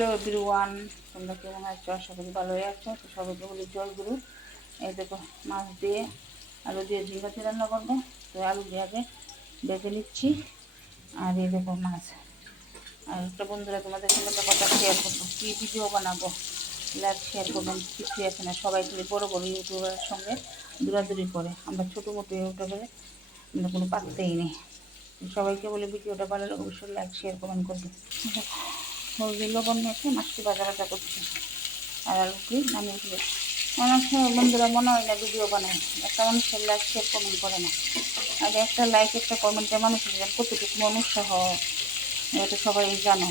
Hello everyone, তোমরা কেমন আছো? আশা করি ভালোই আছো। তো সবাইকে বলি জয় গুরু। এই দেখো মাছ দিয়ে আলু দিয়ে ঝিঙ্গাতে রান্না করবো। তো আলু দিয়ে আগে বেঁধে নিচ্ছি। আর এই দেখো মাছ। আর একটা বন্ধুরা তোমাদের সঙ্গে একটা কথা শেয়ার করবো, কী ভিডিও বানাবো, লাইক শেয়ার করবেন কিছুই আছে না। সবাই খালি বড়ো বড়ো ইউটিউবারের সঙ্গে দৌড়াদৌড়ি করে, আমরা ছোটো মোটো ইউটিউবারে আমরা কোনো পাত্তেই নেই। সবাইকে বলে ভিডিওটা ভালো লাগে অবশ্যই লাইক শেয়ার কমেন্ট করবে। হলদি লবণ মেখে মাছটি ভাজা করছি। আর আলুটি নামিয়ে দিয়ে অনেক সময় বন্ধুরা মনে হয় না ভিডিও বানায়, একটা মানুষের লাইক শেয়ার কমেন্ট করে না। আর একটা লাইক একটা কমেন্টে মানুষের কতটুকু মানুষ সহ এটা সবাই জানো।